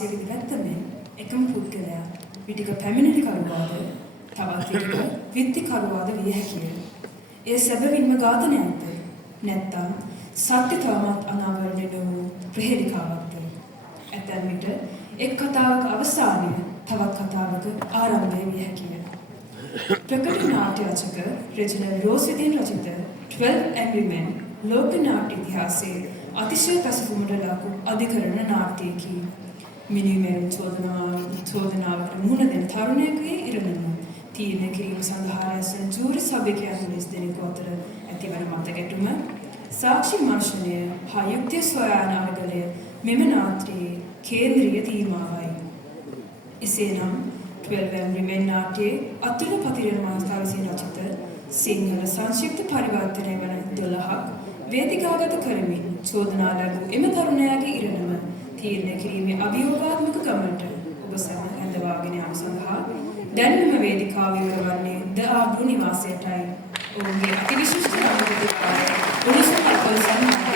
වාසිය විදිහටම එකම පුද්ගලයා විටික පැමිණිලි කරුවාද තවත් විටික විත්ති කරුවාද විය හැකිය. ඒ සැබවින්ම ඝාතනයක්ද නැත්නම් සත්‍ය තවමත් අනාවරණය නොවූ ප්‍රහේලිකාවක්ද? ඇතැම් විට එක් කතාවක අවසානය තවත් කතාවක ආරම්භය විය හැකිය. ප්‍රකට නාට්‍ය රචක රෙජිනල් රෝස් විසින් රචිත 12 Angry Men ලෝක නාට්‍ය ඉතිහාසයේ අතිශය පසුබිමට ලකු අධිකරණ නාට්‍යයකි. මිනිමෙරුම් චෝදනාවකට මුහුණ දෙන තරුණයෙකුගේ ඉරණම තීරණය කිරීම සඳහා රැස්වන ජූරි සභිකයන් 30 දෙනෙකු අතර ඇතිවන මතගැටුම සාක්ෂි විමර්ශනය හා යුක්තිය සොයායන අරගලය මෙම නාට්‍යයේ කේන්ද්‍රීය තීමාවයි. එසේනම් 12 Angry Men නාට්‍යයේ අතුල පතිරණ මහතා විසින් රචිත සිංහල සංක්ෂිප්ත පරිවර්තනය වන 12ක් වේදිකාගත කරමින් චෝදනා ලැබූ එම තරුණයාගේ ඉරණම තීරණය කිරීමේ අභියෝගාත්මක ගමනට ඔබ සැම ඇඳවාගෙන යාම සඳහා දැන්ම වේදිකාව යොදවන්නේ ද ආබ්රු නිවාසයටයි. ඔවුන්ගේ අතිවිශිෂ්ට රංගපෑම උණුසුම් අත්වලසන් නාට්‍යයේ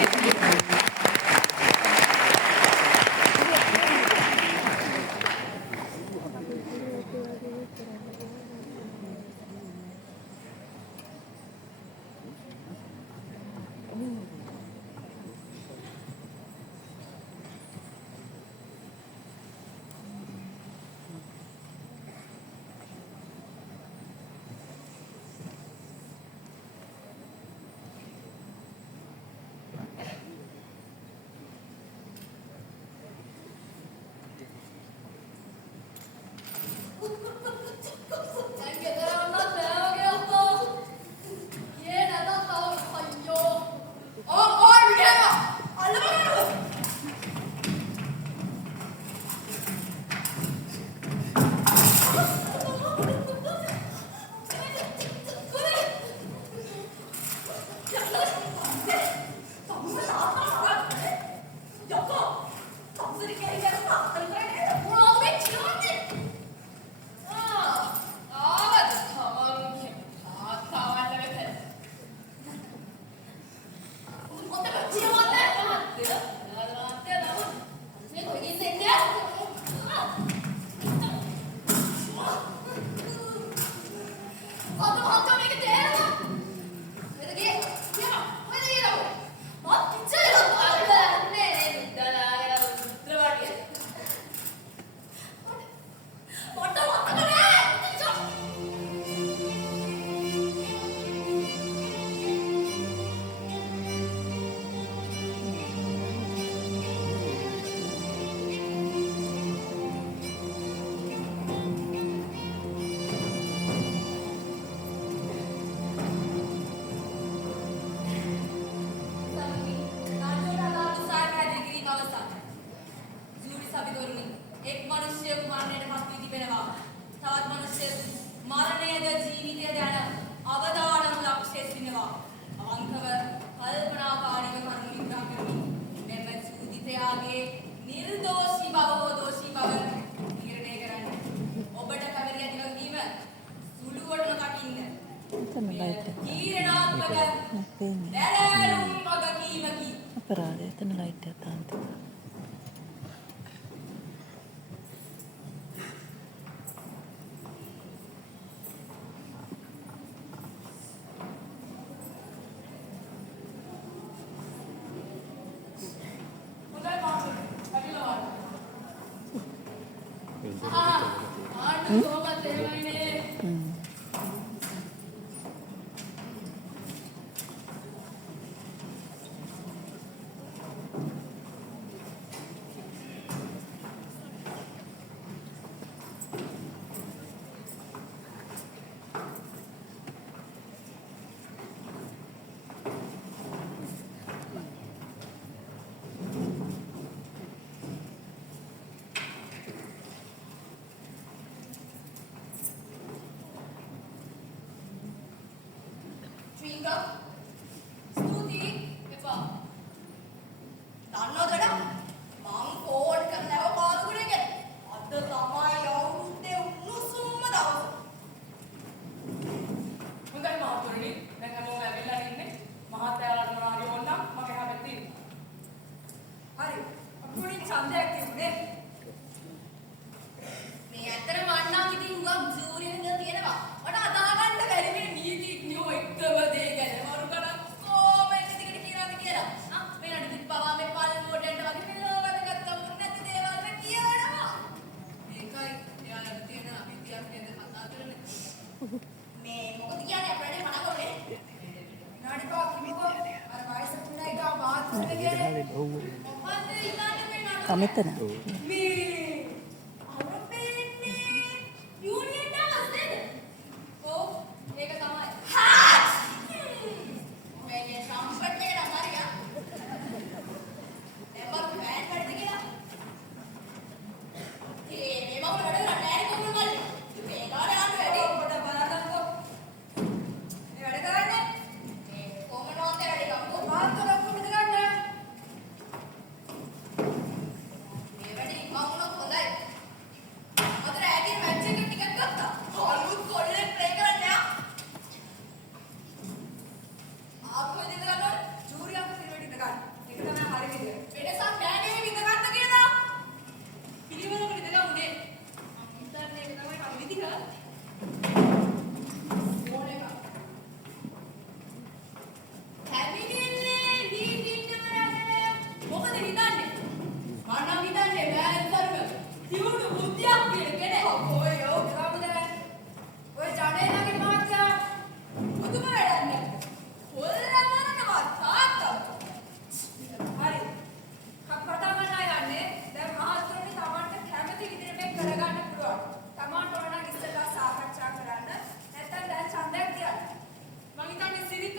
අපරාධය එතන ලයිට් එකක් දාන්න තිබුණා. කාලේ ඔව් මොකද්ද ඉන්නන්නේ මේ නඩුව? කමෙතන මේ අර පෙන්නේ යූනියන් ඩාන්ස් නේද? ඔව් ඒක තමයි. හාට්! මේකේ ට්‍රම්පට් එක නගරියා. එම්බල් බෑන්ඩ් වැඩද කියලා? මේ මම වැඩ කරන්නේ නැහැ කොහොමද මල්ලි? මේ ගානේ යන්න වැඩි. පොඩ බලන්නකෝ. මේ වැඩ කරන්නේ? මේ කොහොමද නැත්තේ වැඩි කම්කෝ? මාත් ඔක්කොම ඉඳ ගන්න. මේ වැඩි මම උනත් හොඳයි. අද රෑගේ මැච් එක ටිකට් ගත්තා. අලුත් කොල්ලෙක් ප්ලේ කරන්න යා. ආපහු ඉඳ ගන්න ඕනේ. ජූරි අපේ පිළිවෙලට ඉඳ ගන්න. ඒක තමයි හරි විදිය. වෙනසක් නැහැ නේ ඉඳ ගන්න කියලා. පිළිවෙලකට ඉඳ ගමුනේ. මම හිතන්නේ ඒක තමයි හරි විදිය. ඕන එක. හැමිනින්නේ දීදින්නවරගෙන මොකද හිතන්නේ? මම හිතන්නේ බෑන් කරව. දියුණු බුද්ධියක් කියන කෙනෙක්. ඔය යෝ ගාමද? ඔය ජඩේලගේ මාත්‍යා මුදුම වැඩන්නේ. කොල්ලමනනවා තාත්තා. හරි. කප්පටා ගන්න යන්නේ. දැන් මහත්තුරුනි තමන්ට කැමති විදිහට මේක කරගන්න පුළුවන්. තමන්ට ඕන නම් ඉස්සෙල්ලා සාකච්ඡා කරන්න. නැත්නම් දැන් ඡන්දයක් තියන්න. මම හිතන්නේ සිරිත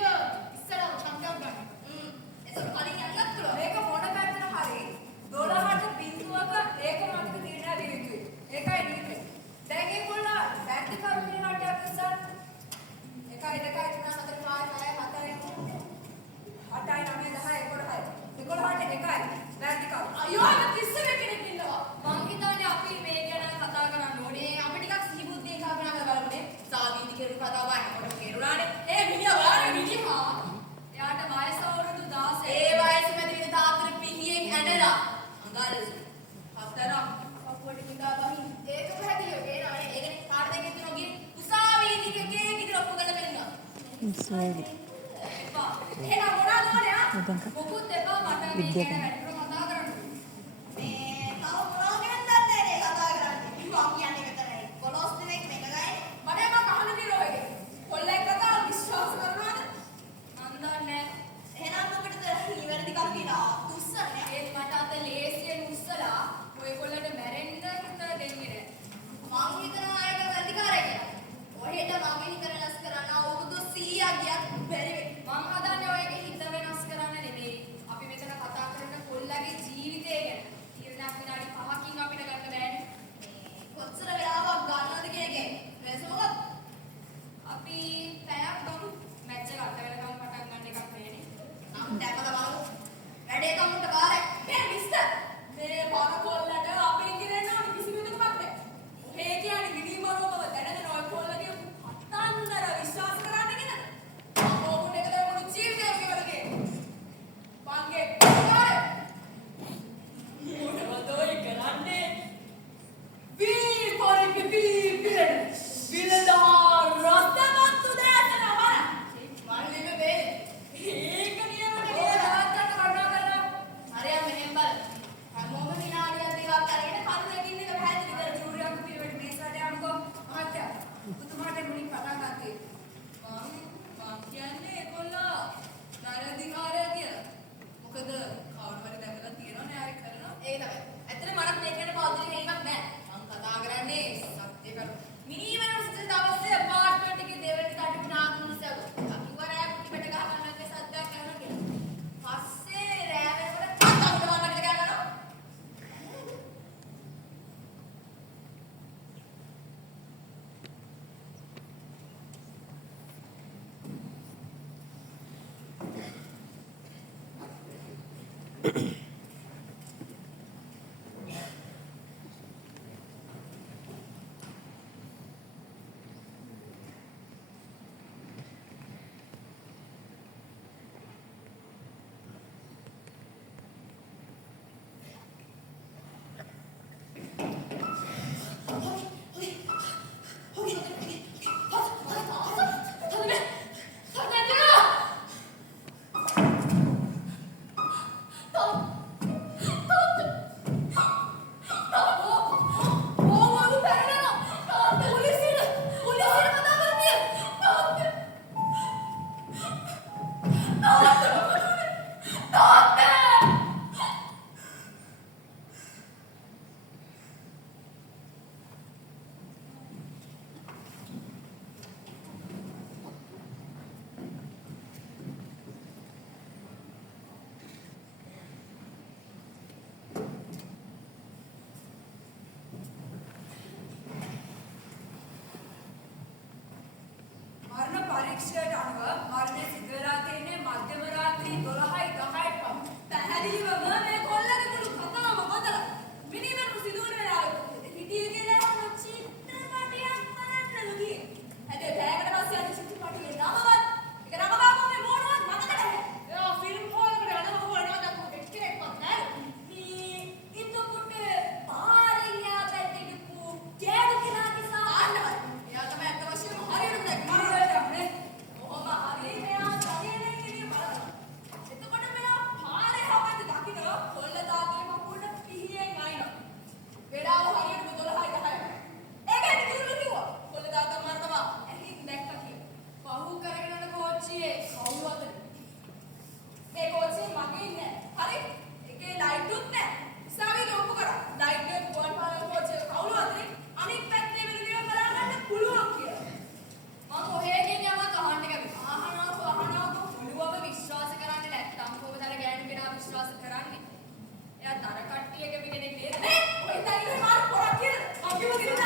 ඉස්සෙල්ලා ඡන්දයක් ගන්න. ඒක කලින් යන්නත් පුළුවන්. මේක මොන පැත්තට හරි 12ට බිඳුවක ඒක මතක තියලා විය යුතුයි. ඒකයි නියමයි. දැන් ඒගොල්ලෝ වැරදි කරුණේ නටයක් ඉස්සන් 1 2 3 4 5 6 7 8 9 10 11 12 11ට එකයි වැරදි කරු. අයියෝ අර 30 කෙනෙක් ඉන්නවා. මං හිතන්නේ අපි මේ ගැන කතා කරන්න ඕනේ. අපි ටිකක් සිහිබුද්ධියෙන් කල්පනා කරලා බලමුනේ. සාවීදි කෙරු කතාව අහනකොට කෙරුණානේ. ඒ මිනිහා වාරේ මිනිහා. එයාට වයස අවුරුදු 16. ඒ වයස මැද විතර තාත්තට පිහියෙන් ඇනලා. අඟල් 4ක් අපුවට නිදා බහින්. ඒක පැහැදිලිව පේනවනේ. ඒකනේ කාට දෙකෙන් තුනෝ ගිහින් උසාවියේදී එකේ ඉදිරිය ඔප්පු කරලා පෙන්නනවා. ඉස්සෙල් එපා. එහෙනම් මොනවද ඕනේ ආ? මොකුත් එපා මට මේ ගැන වැඩිපුර කතා කරන්න. මේ තව මොනවා ගැනද දන්නේ නේ කතා කරන්නේ. මම කියන්නේ මෙතනයි. 12 දිනක් මේක ගන්නේ. මට මම අහන්න තියෙනවා ඒක. කොල්ලෙක් කතා විශ්වාස කරනවද? මන් දන්නේ. එහෙනම් මොකටද නිවැරදි කරු කියලා තුස්සන්නේ? ඒත් මට අත ලේසියෙන් උස්සලා ඔය කොල්ලට මැරෙන්න හිතලා දෙන්නේ නැහැ. මං හිතනවා ඒක වැඩිකාරය කියලා. ඔහෙට මගේ හිත වෙනස් කරන්න අවුරුදු 100ක් ගියත් බැරි වෙයි. මං හදන්නේ ඔයගේ හිත වෙනස් කරන්න නෙමෙයි. අපි මෙතන කතා කරන කොල්ලයි මරණය සිදු වෙලා තියෙන්නේ මධ්‍යම රාත්‍රී 12යි 10ට පමණ. පැහැදිලිවම මේ කොල්ලගේ මුළු කතාවම බදලා. මිනිමරු සිදු වෙන වෙලාවට හිටියේ කියලා හම චිත්‍රපටයක් මරන්නලු ගියේ. හැබැයි බෑගට පස්සේ අද චිත්‍රපටයේ නමවත් ඒක නමගාම මේ මොනවත් මතක නැහැ. එයා ෆිල්ම් හෝලකට යනවා කොහොමද දක්වපු එක්කෙනෙක්වත් නැහැ. මේ ඉතකොට පාරේ යා පැත්තේ දුපු කෑඩු කෙනා නිසා අන්නවත්. එයා තමයි අත වශයෙන්ම හරියටම දැක්කේ. කොහොම හරි මෙයා සතියේ ඉන්නේ බලන්න. එතකොට මෙයා පාරේ හැමද දකින්න කොල්ල දාගේ මකුණට පිහියෙන් අයිනවා. වෙලාව හරියටම 12යි 10යි. ඒකයි කිව්ලු කිව්වා. කොල්ල දාගම මරනවා. ඇහිත් දැක්කා කියලා. පහු කරගෙන යන කෝච්චියේ කවුරුවද? මේ කෝච්චියේ මගේ ඉන්නේ. හරි? ඒකේ ලයිට්ුත් නැහැ. ඉස්සාවේ ඔප්පු කරා. ලයිට් එක ගුවන් පාරේ කෝච්චියේ කවුරුවද? අනිත් පැත්තේ විදිහට බලන්න පුළුවන් කියලා. මම ඔහෙගෙන් යමක් අහන්න කැමතියි. අහනවා පුළුවම විශ්වාස කරන්නේ නැත්නම් කොහොමද අර ගෑනු කෙනා විශ්වාස කරන්නේ? එයා තර කට්ටියක කෙනෙක් නේද? ඔය තනියම මාරු පොරක් කියලා. මම කිව්ව කිව්වද?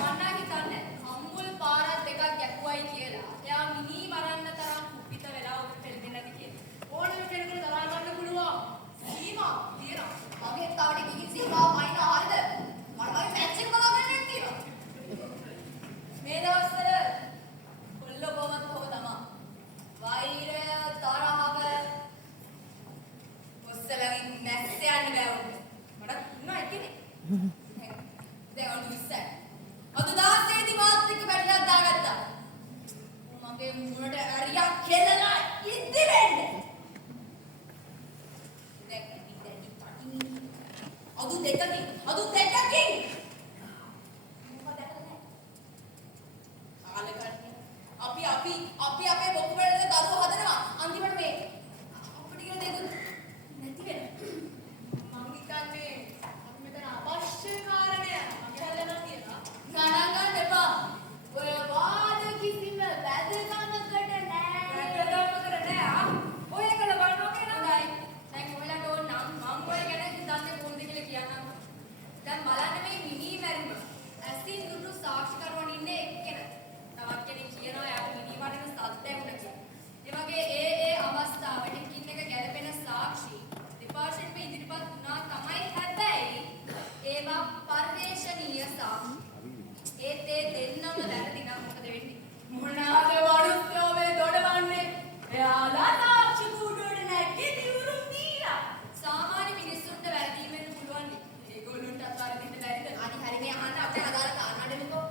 මන්නා හිතන්නේ කම්මුල් පාරක් දෙකක් ගැපුවයි කියලා. එයා මිනි මරන්න තරම් කුපිත වෙලා උඩට එන්නේ නැති කියලා. ඕනම කෙනෙකුට තරහ ගන්න පුළුවන්. සීමා තියෙනවා. මගේ තාවඩේ කිසි සීමාවක් මයින් ආවද? මම මගේ මැචින් බලාගෙන තියෙනවා. මේ දවස්වල කොල්ල බොමත් හොව තමා. වෛරය තරහව ඔස්සලගින් නැස්ස යන්න බෑ උන්ට. මට උනා එකනේ. දැන් ඔන්න ඉස්සර. අද දාසේ දී මාත් එක්ක පැටලක් දාගත්තා. මගේ මුණට අරියක් කෙල්ලලා ඉද්දි වෙන්නේ. දැන් ඉතින් අදු දෙකකින් මොකද දැකලා අපි අපේ බොක්කු වලට දරුවෝ හදනවා අන්තිමට මේ අපිට කියන දේ නැති වෙන මං හිතන්නේ අපි මෙතන අවශ්‍ය කාරණය මගේ හැලලා තියෙනවා ගණන් ගන්න එපා ඔය වාද කිසිම වැදගත්කමකට නෑ ඔය එකල බලනවා කියන හොඳයි දැන් ඔයාලට ඕන නම් මම ඔය ගැන හිතන්නේ කොහොමද කියලා කියන්නම් දැන් බලන්න මේ මිනි මැරුම ඇසින් දුටු සාක්ෂිකරුවන් ඉන්නේ එක්කෙනා තවත් කෙනෙක් කියනවා යාට මිනි වඩන සත්‍යය වුණා කියලා. ඒ වගේ ඒ අවස්ථාවට එකින් එක ගැළපෙන සාක්ෂි දෙපාර්ශ්වෙම ඉදිරිපත් වුණා තමයි හැබැයි ඒවා පරිවේශනීය සාක්ෂි. ඒ දෙන්නම වැරදි නම් මොකද වෙන්නේ? මොනවාද වරුස්සෝ මේ දොඩවන්නේ? එයාලා සාක්ෂි කූඩුවට නැගී දිවුරුම් දීලා. සාමාන්‍ය මිනිස්සුන්ට වැරදි වෙන්න පුළුවන්. ඒගොල්ලන්ට අතාර දෙන්න බැරිද? අනි හරි මේ අහන්න අපේ අදාළ කාරණා දෙන්නකෝ.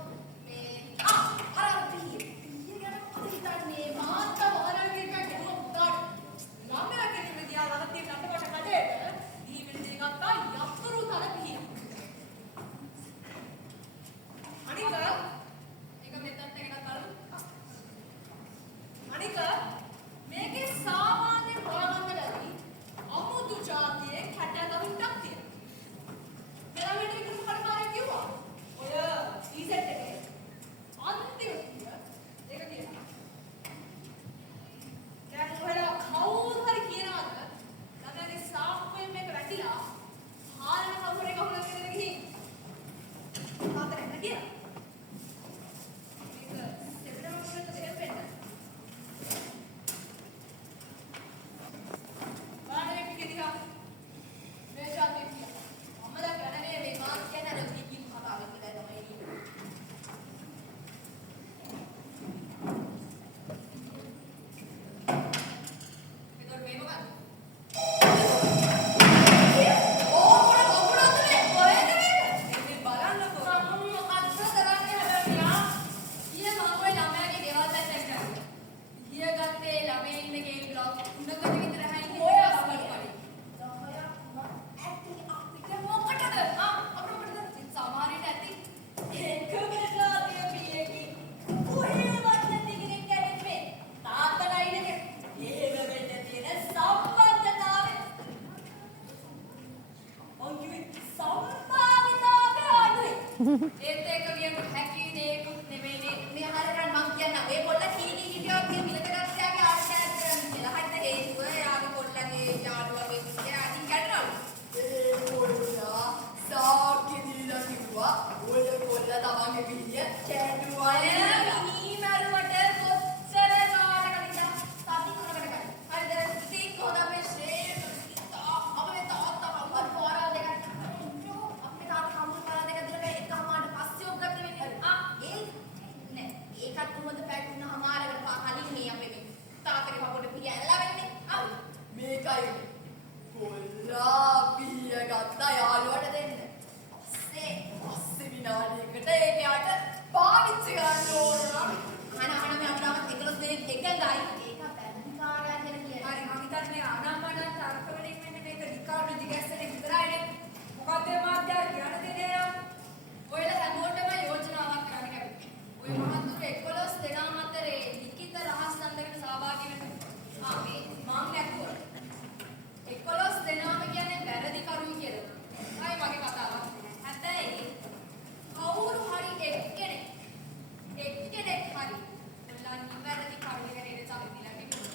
ඒත් ඒක කියන්න හැකි දෙයක්වත් නෙමෙයිනේ. මේ හරියට මං කියන්න මේ පොල්ල කීනි හිටියොත් මේ මිලට ගස්සයාගේ ආශ්‍රයයක් කරන්න කියලා. හරිද හේතුව යාගේ පොල්ලගේ යාළුවගේ විදිය අදින් කඩනවලු. ඒ පොල්ලා සාක්කි දීලා කිව්වා ඔය පොල්ල තමන්ගේ විදිය කැඩුවා. මිනි මරුවට කොච්චර කාලකට ඉඳන් මේ මං නැතුව 11 දෙනාම කියන්නේ වැරදි කරුයි කියලා. අය මගේ කතාවක්. හැබැයි කවුරු හරි එක්කෙනෙක් හරි ඔයාලා නිවැරදි කරුයි ගැන සමහිලා කිව්වොත්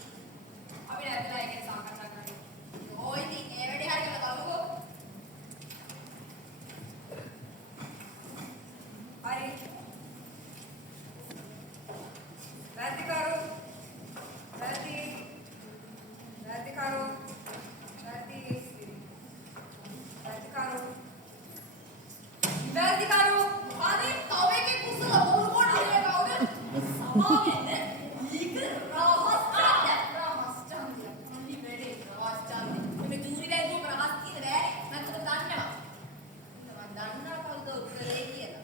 අපි නැත්නම් ඒක සාකච්ඡා කරමු. ඔය ඉතින් ඒ වැඩේ හරි කරලා බලමුකෝ. හරි. වැරදි කරු. වැරදි කරු. වැරදි කරු. වැරදි කරු. හරි තව එකෙක් කුසල බොරු කොටේ කවුද? සමාවෙන්න. ඊක රහස් චන්ද. අනි වෙලේ රහස් චන්ද. මේ දුරි වැදුව රහස් කියන බෑනේ. මම තව දන්නවා. මම දන්නා කවුද උත්තරේ කියලා.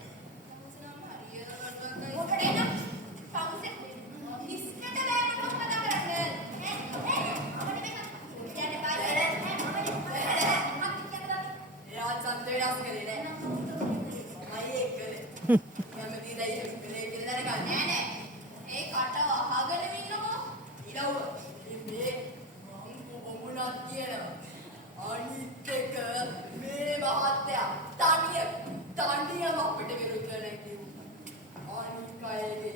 මොකද හරියට මොකද එන? පවුසේ ඉස්කට බෑනේ මොකද කරන්නේ? එයා චන්ද වෙනස් කරේ නෑ. කැමති දැයි කලේ කියලා දැනගන්න නෑ නෑ. ඒ කට අහගෙන ඉන්නකෝ. ඉලව්ව. මේ මං කොමුණක් කියනවා. අනිත් එක මේ මහත්තයා තනියම අපිට විරුද්ධ නැති. අනිත් අයගේ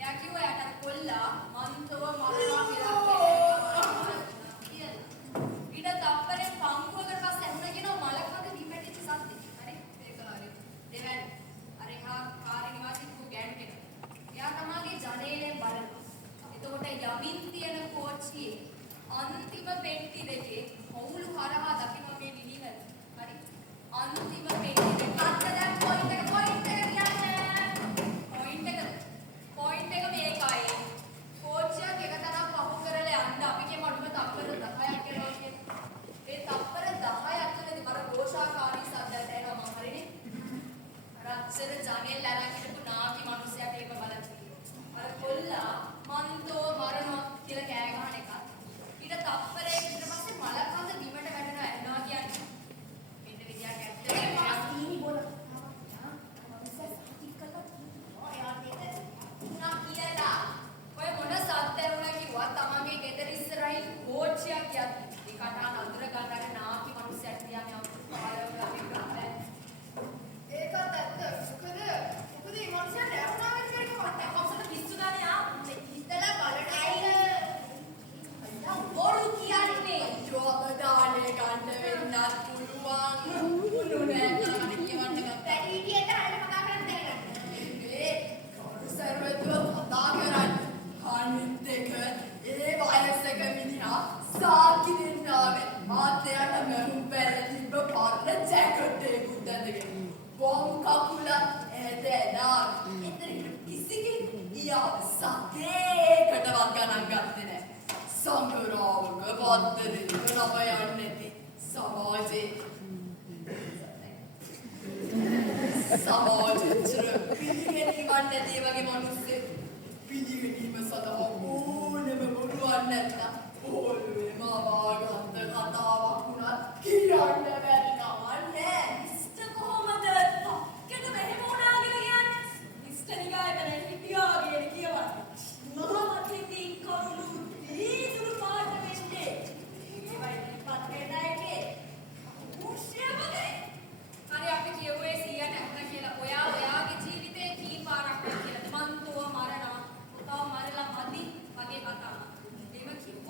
එයා කිව්වා යට කොල්ලා මන්තව මරනවා කියලා. යමින් තියෙන කෝච්චියේ අන්තිම පෙට්ටි දෙකේ හවුලු හරහා දකින්න මේ විහිවල. හරි. අන්තිම පෙට්ටි දෙක අත්ත දැන් පොයින්ට් එක කියන්නේ. පොයින්ට් එක මේකයි. කෝච්චියක් එක තැනක් පහු කරලා යන්න අපි කියමු අඩුම තප්පර 10ක් යනවා කියලා. ඒ තප්පර 10 ඇතුළතදී මර ഘോഷාකාරී සද්දයක් එනවා මම හරිනේ. රක්ෂර ජනෙල් අරන් හිටපු නාකි මිනිස්සයාට ඒක බලන්න. අර කොල්ලා මන්තෝ මරනවා කියලා කෑ ගහන එක. ඊට තප්පරයක විතර පස්සේ මල කඳ බිමට වැටෙනවා ඇනවා කියන්නේ. මෙන්න විදියක් ඇත්තට මාස්ටීනි බෝල. මිනිස්සයා සාතික් කළා. ඔයා නේද? උනා කියලා. ඔය මොන සද්ද වුණා කිව්වා තමන්ගේ ගෙදර ඉස්සරහින් කෝච්චියක් යද්දි. ඒකට අඳුර ගන්නට නාකි මිනිස්සයාට කියන්නේ පාලවලා ඒකත් ඇත්ත. මොකද මේ මනුස්සයා දැවුනා වෙන එක මට අපසට පිස්සු දාන්නේ ආ ඉතලා බලන්න අයියා බොරු කියන්නේ අයියෝ බදානේ ගන්න වෙන්නත් පුළුවන් උණු නෑ නෑ කියවන්න ගත්තා ඊටියට හරියට කතා කරන්න දැනගන්න මේ සර්වත්ව කතා කරන්නේ අනිත් එක ඒ වයසක මිනිහා සාකි දෙන්නාවේ මාත්‍යට මරුම් පැල තිබ්බ පරණ ජැකට් එකකුත් ඇඳගෙන බොම් කකුල ඇදලා එතන කිසිකෙක් ඊයව සතේකටවත් ගණන් ගත්තේ නැහැ. සංගරාවක පද්දරේ නම යන්නේ නැති සමාජේ පිළිගැනීමක් නැති වගේ මිනිස්සු පිළිගැනීම සඳහා ඕනෙම මොනුවක් නැත්නම් ඕල්වේ මාවා ගත්ත කතාවක් වුණත් කියන්න බැරි කමන්නේ. කොහොමද පක්කෙට මෙහෙම වුණා කියලා කියන්නේ ඉස්තර නිකායේදී හිටියාගේ කියවන්නේ මහමතිති කරුණු දීතුරු පාට වෙන්නේ ඒකයි පත්කේ නැගේ මුෂ්‍යවගේ හරි අපි කියුවේ 100 නැත්නම් කියලා ඔයාගේ ජීවිතේ කී පාරක් කියලාද මන්තෝ මරනවා ඔතව මරලා මදි වගේ කතා එහෙම කිව්ව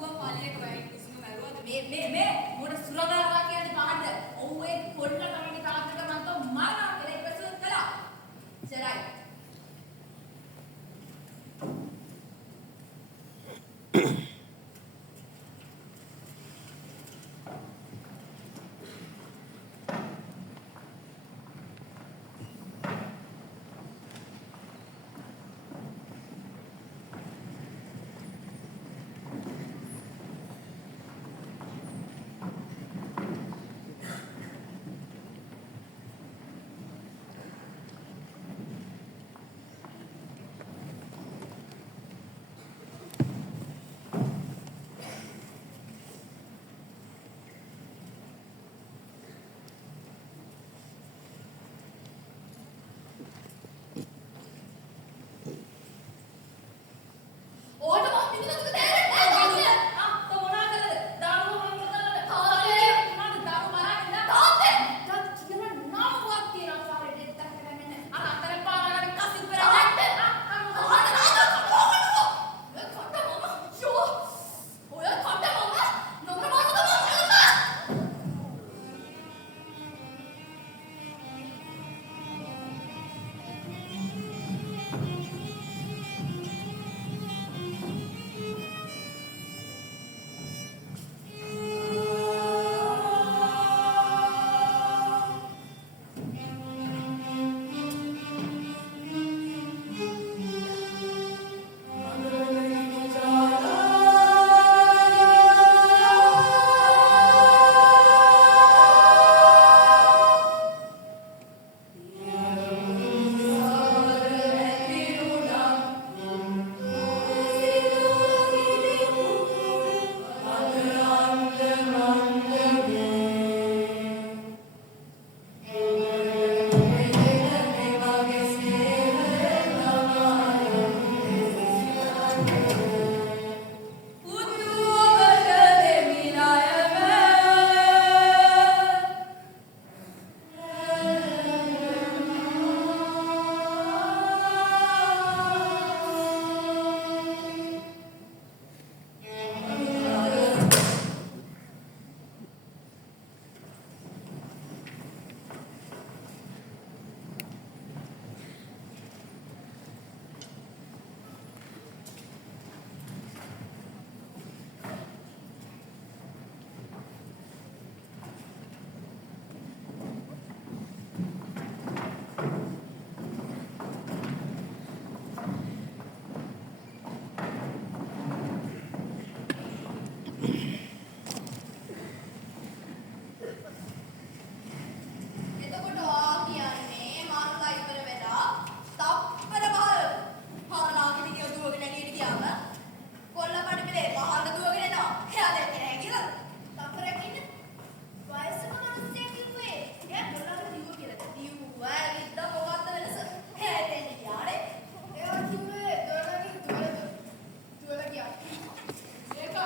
ඒක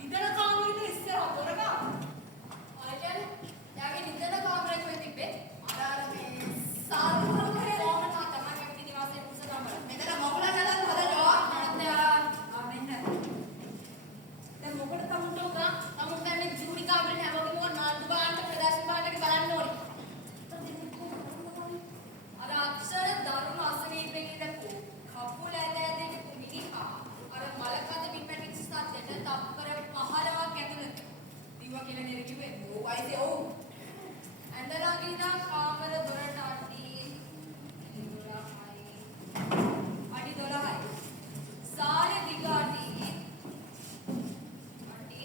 ඉඳන කාමරේට ඉස්සරහ පොරගා. ආ කියන්නේ යාගේ නිදන කාමරේ කොහෙද තිබ්බේ? අර මේ සාදුවල කරේ ඕන තාත්තම කැපටි නිවාසයේ කුස කාමර. මෙතන මවුලා නලත් හදනවා. නැත්නම් මෙන්න. දැන් මොකටද තමුන්ට උගා? තමුන් දැන් මේ ජූනි කාමරේ හැමෝගෙම ඕන නාට්‍ය බාන්න ප්‍රදර්ශන බාන්නට බලන්න ඕනේ. අර අක්ෂර දරුණු අසනීපෙක ඉඳපු කපුල ඇදෑදෙන මිනිහා අර මලකඳ පිපැටිච්ච සද්දෙට තප්පර 15ක් ඇතුළත දිව කියලා නේද කිව්වේ ඕයිසේ ඔව් ඇඳලා ගිනා කාමර දොරට අඩි 12යි සාලේ දිග අඩි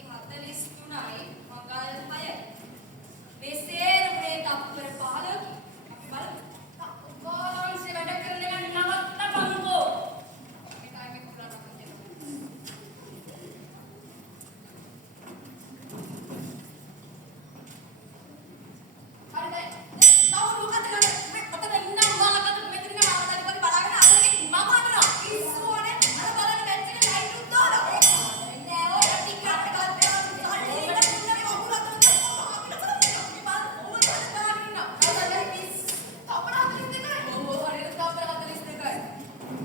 43යි මගල් 6යි මේ සේරමේ තප්පර 15 අපි බලමු වාන්සේ වැඩ කරන එක නවත්ත බලමුකෝ මේ ටයිම් එක පුරා නවත්තන්න හරිද තව මොකද කරන්නේ මේ ඔතන ඉන්න උඹලකට මෙතන මාවතට පොඩි බලාගෙන අතලගේ මම අඬනවා ඉස්සුවනේ අර බලන්න බැච් එක ලයිට් උත් දාලා නෑ ඔය ටිකක් ගත්තා සල්ලි ඉන්න පුන්නේ වහුල අතට අපිට කරන්නේ මේ බාර ඕන දාගෙන ඉන්නවා හරිද මිස් තපර 42යි ඔව් හරියට තපර 42යි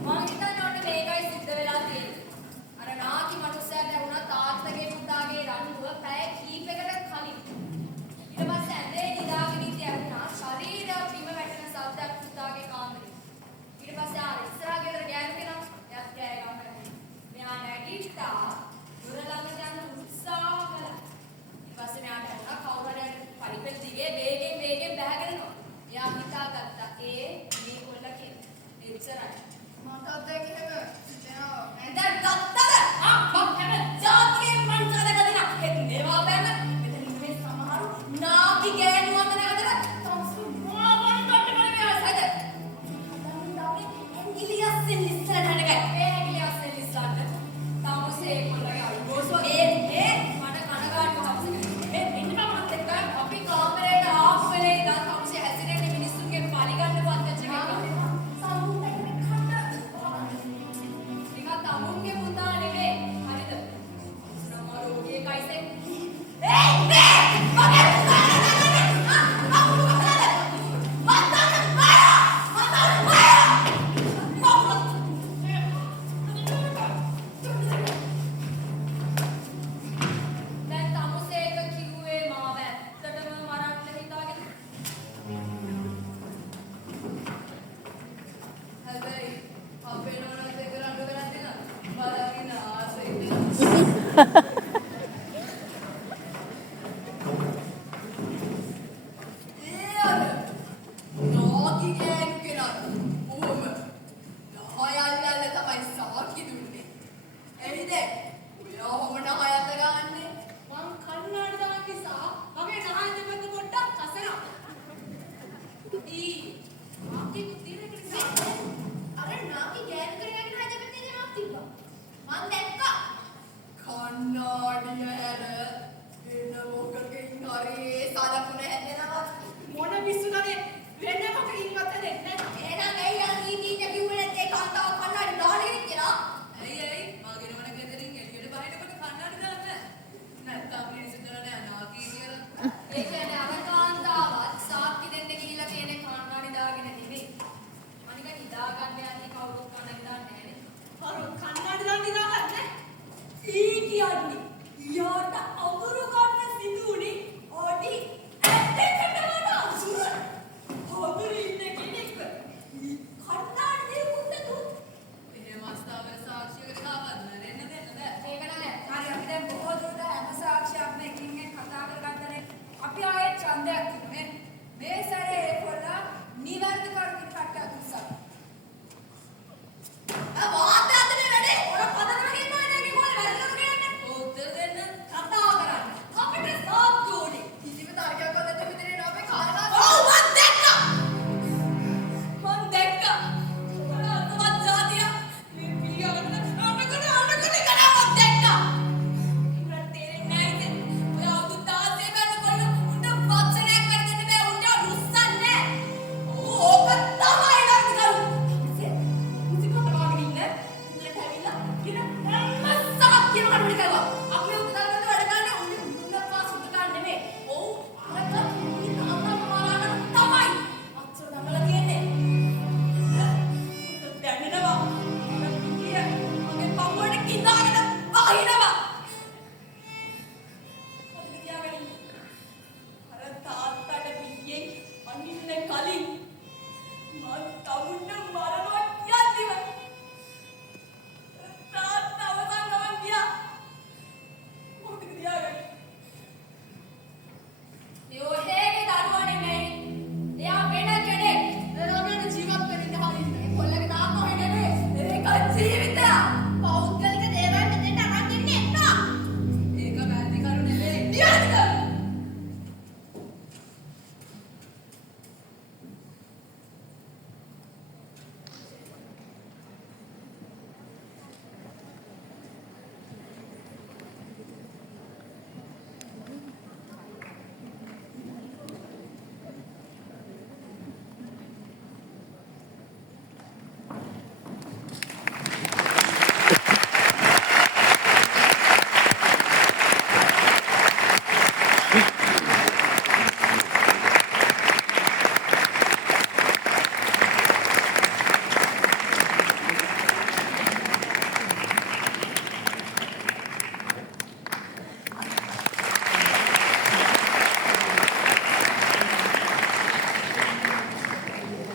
මං හිතන්නේ ඔන්න මේකයි සිද්ධ වෙලා තියෙන්නේ අර නාකි මනුස්සයාට වුණා තාත්තගේ පුතාගේ රණ්ඩුව පැය කීපයකට කලින් ඊට පස්සේ ඇඳේ නිදාගෙන ඉඳි ඇරුණා ශරීරය බිම වැටෙන සද්දයක් පුතාගේ කාමරේ ඊට පස්සේ ආ ඉස්සරහ ගෙදර ගෑනු කෙනා එයාත් ගෑය කාමරේ මෙයා නැගිට්ටා දොර ළඟට යන්න උත්සාහ කළා ඊට පස්සේ මෙයාට වුණා කවුරු හරි පරිපෙත් දිගේ වේගෙන් බැහැගෙන යනවා එයා හිතාගත්තා ඒ මේ කොල්ල කියලා එච්චරයි මටත් ඒක එහෙම හිතෙනවා ඇඳ ගත්තද ආ මම හැම ජාතියෙන් මං කඩගදිනා ඒවා බෑම මෙතන ඉන්න මේ සමහරු නාකි ගෑනු අතර හදලා තම්සු මොවල් කට බලන්නේ ආසයිද දන්නේ එන්ගිලියස්ෙන් ඉස්සරහට නගයි ඒ එන්ගිලියස්ෙන් ඉස්සරහට තාමසේ කොල්ලගේ අල්ගෝසෝ ඒ මට කනගාටු හවසක මේ ඉන්න මමත් එක්ක අපි කාමරේට ආපු වෙලේ ඉඳන් තාමසේ හැසිරෙන්නේ මිනිස්සුන්ගේ පරිගන්න පත්වෙච්ච එක සම්මුතිය මේ කන්න ඒක තමුන්ගේ පුතා නෙමෙයි හරිද සමහරෝගේ කයිසේ ඒ මේ මගේ දැන් තමුසේක කිව්වේ මාව ඇත්තටම මරන්න හිතාගෙන හැබැයි අපේ නෝනාත් එක්ක රණ්ඩු කරලා තියෙනවා බලගෙන ආසෙයි ඒ අර නාකි ගෑනු කෙනා කොහොම නහයල්ලල්ල තමයි සාකි දුන්නේ එයිද ඔයා ඔහොම නහය අත ගන්නනේ මං කන්නාඩි දාන නිසා මගේ නහය දෙපැත්ත පොඩ්ඩක් කසනවා නාකි කුතිරේ නිසා අර නාකි ගෑනු කෙනාගේ නහය දෙපැත්තේ දෙමක් තිබ්බා මං දැක්කා කන්නාඩිය හැර වෙන මොකකින් හරි සලකුණ හැදෙනවා මොන පිස්සුදනේ වෙන මොකකින්වත් හැදෙන්නේ නැහැ එහෙනම් ඇයි අර නීතිඥ කිව්වේ නැත්තේ ඒ කාන්තාව කන්නාඩි දාගෙන කියලා ඇයි මගේ නෝන ගෙදරින් එළියට බහිනකොට කන්නාඩි දාන්න නැත්තම් මිනිස්සුන්ට නෑ නාකි කියලා ඒ කියන්නේ අර කාන්තාවත් සාක්කි දෙන්න ගිහිල්ලා තියෙන කන්නාඩි දාගෙන නෙමෙයි අනික නිදා ගන්න යන්නේ කවුරුත් කන්නාඩි දාන්නේ නෑනේ කන්නාඩි දාන්න නිදා ගන්න ඊ කියන්නේ යාට අගුරු ගන්න